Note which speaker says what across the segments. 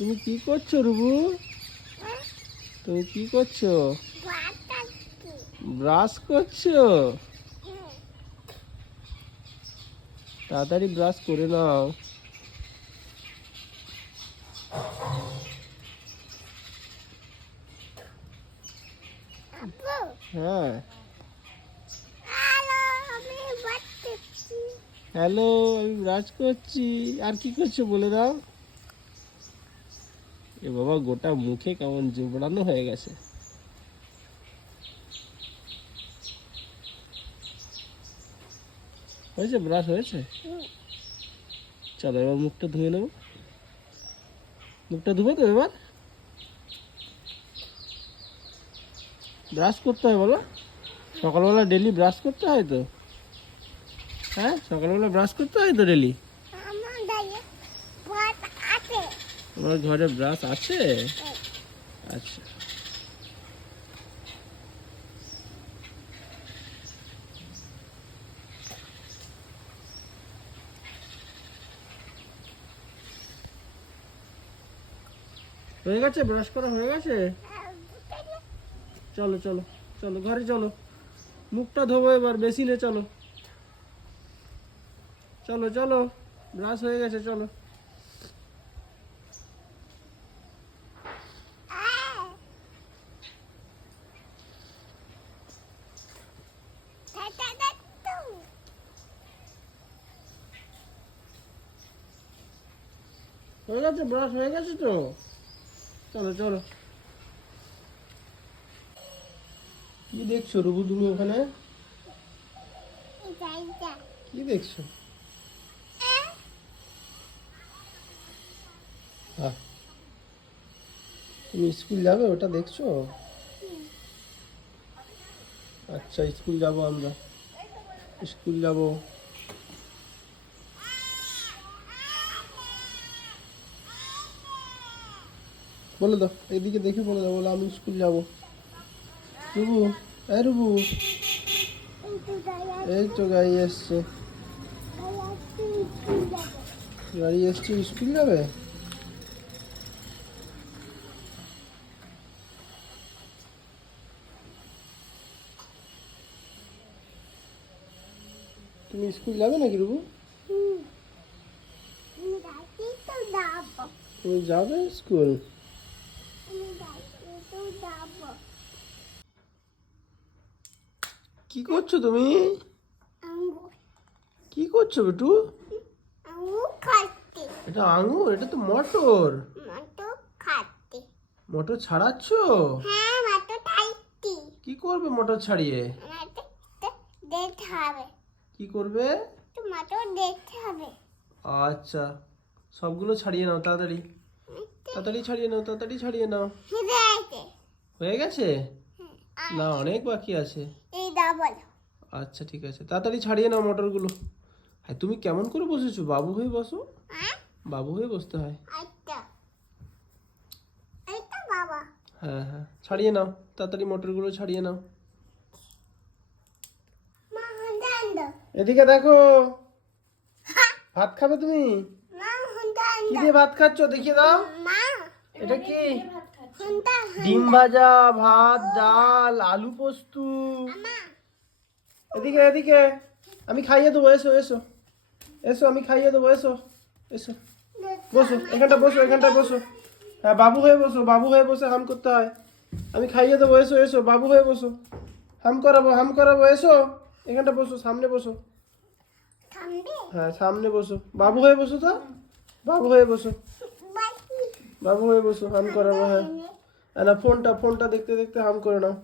Speaker 1: তুমি কি করছ, রুবু? তুমি কি করছ? ব্রাশ করছ? তাড়াতাড়ি ব্রাশ করে নাও। হ্যাঁ। হ্যালো আমি ব্রাশ করছি। আর কি করছ, বলে দাও। এ বাবা, গোটা মুখে কেমন জুবড়ানো হয়ে গেছে। হয়েছে, ব্রাশ হয়েছে? চলো এবার মুখটা ধুয়ে নেব। মুখটা ধুবে তো এবার? ব্রাশ করতে হয় বলো? সকালবেলা ডেলি ব্রাশ করতে হয় তো? হ্যাঁ সকালবেলা ব্রাশ করতে হয় তো ডেলি তোমার ঘরে ব্রাশ আছে? আচ্ছা। হয়ে গেছে? ব্রাশ করা হয়ে গেছে? চলো চলো চলো, ঘরে চলো। মুখটা ধোবো এবার বেশি বেসিনে চলো। চলো চলো, ব্রাশ হয়ে গেছে, চলো। হয়ে গেছে ব্রাশ হয়ে গেছে তো। চলো চলো। কি দেখছ রুবু তুমি ওখানে? কি দেখছ? তুমি স্কুল যাবে, ওটা দেখছ? আচ্ছা স্কুল যাব আমরা। স্কুল যাব। বলে দাও এদিকে দেখে বলে দাও বলে আমি স্কুল যাব। রুবু এই রুবু। এই তো গাড়ি এসছে। গাড়ি এসছে স্কুল যাবে? তুমি স্কুল যাবে নাকি রুবু? তুমি যাবে স্কুল কি করছ তুমি? কি করছ বেটু? এটা আঙুর এটা তো মটর। মটর ছাড়াচ্ছ? কি করবে মটর ছাড়িয়ে? কি করবে? আচ্ছা সবগুলো ছাড়িয়ে নাও তাড়াতাড়ি। তাড়াতাড়ি ছাড়িয়ে নাও তাড়াতাড়ি ছাড়িয়ে নাও। হয়ে গেছে? না অনেক বাকি আছে। আচ্ছা ঠিক আছে। তাড়াতাড়ি ছাড়িয়ে নাও মটরগুলো। হ্যাঁ তুমি কেমন করে বসেছো? বাবু হয়ে বসো।
Speaker 2: হ্যাঁ
Speaker 1: বাবু হয়ে বসতে হয়।
Speaker 2: আচ্ছা
Speaker 1: হ্যাঁ হ্যাঁ। ছাড়িয়ে নাও। তাড়াতাড়ি মটরগুলো ছাড়িয়ে নাও। এদিকে দেখো। ভাত খাবে তুমি? কি দিয়ে ভাত খাচ্ছ? দেখিয়ে দাও। এটা কি? ডিম ভাজা ভাত ডাল আলু পোস্ত। এদিকে এদিকে। আমি খাইয়ে দেবো এসো এসো। এসো আমি খাইয়ে দেবো এসো এসো। বসো এখানটা বসো এখানটা বসো। হ্যাঁ বাবু হয়ে বসো বাবু হয়ে বসে হাম করতে হয়। আমি খাইয়ে দেবো এসো এসো বাবু হয়ে বসো। হাম করাবো হাম করাবো এসো। এখানটা বসো সামনে বসো। হ্যাঁ সামনে বসো। বাবু হয়ে বসো তো? বাবু হয়ে বসো। বাবু হয়ে বসো হাম করাবো হ্যাঁ আর না ফোনটা ফোনটা দেখতে দেখতে হাম করে নাও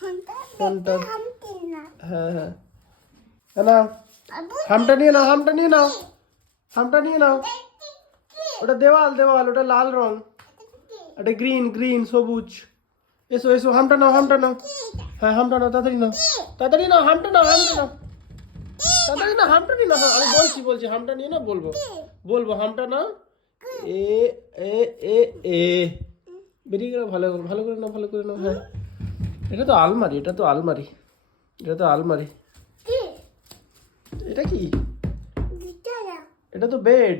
Speaker 2: হন্দা
Speaker 1: ফোনটা
Speaker 2: থামতে না
Speaker 1: হ্যাঁ হ্যাঁ হ্যাঁ না
Speaker 2: বাবু
Speaker 1: হামটা নিয়ে নাও হামটা নিয়ে নাও হামটা নিয়ে নাও
Speaker 2: কি
Speaker 1: ওটা দেওয়াল দেওয়াল ওটা লাল রং এটা গ্রিন গ্রিন সবুজ এসো এসো হামটা নাও হামটা নাও হ্যাঁ হামটা নাও তাড়াতাড়ি নাও তাড়াতাড়ি নাও হামটা নাও হামটা নাও তাড়াতাড়ি না হামটা নিয়ে নাও হ্যাঁ, আমি বলছি বলছি হামটা নিয়ে না বলব বলব হামটা নাও এ এ এ এ। বেরিয়ে গেল ভালো করে ভালো করে নাও ভালো করে নাও হ্যাঁ। এটা তো আলমারি এটা তো আলমারি। এটা তো আলমারি। এটা কি? এটা তো বেড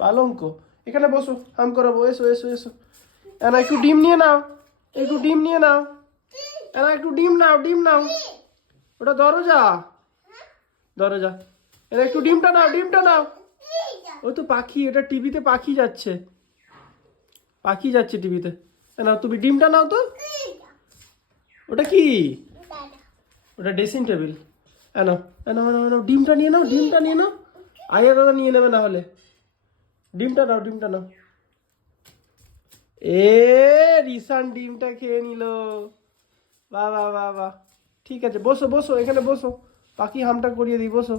Speaker 1: পালঙ্ক। এখানে বসো হাম করাবো এসো এসো এসো। এনা একটু ডিম নিয়ে নাও একটু ডিম নিয়ে নাও। এনা একটু ডিম নাও ডিম নাও। ওটা দরজা। দরজা। এনা একটু ডিমটা নাও ডিমটা নাও। ওই তো পাখি, এটা টিভিতে পাখি যাচ্ছে। পাখি যাচ্ছে টিভিতে। না তুমি ডিমটা নাও তো। ওটা কি? ওটা ড্রেসিং টেবিল। ডিমটা নিয়ে নাও, ডিমটা নিয়ে নাও। আয়া দাদা নিয়ে নেবে না হলে ডিমটা নাও ডিমটা নাও। এ রিসান ডিমটা খেয়ে নিল। বাহ বাহ বাহ বাহ। ঠিক আছে, বসো বসো, এখানে বসো। পাখি হামটা করিয়ে দিই, বসো।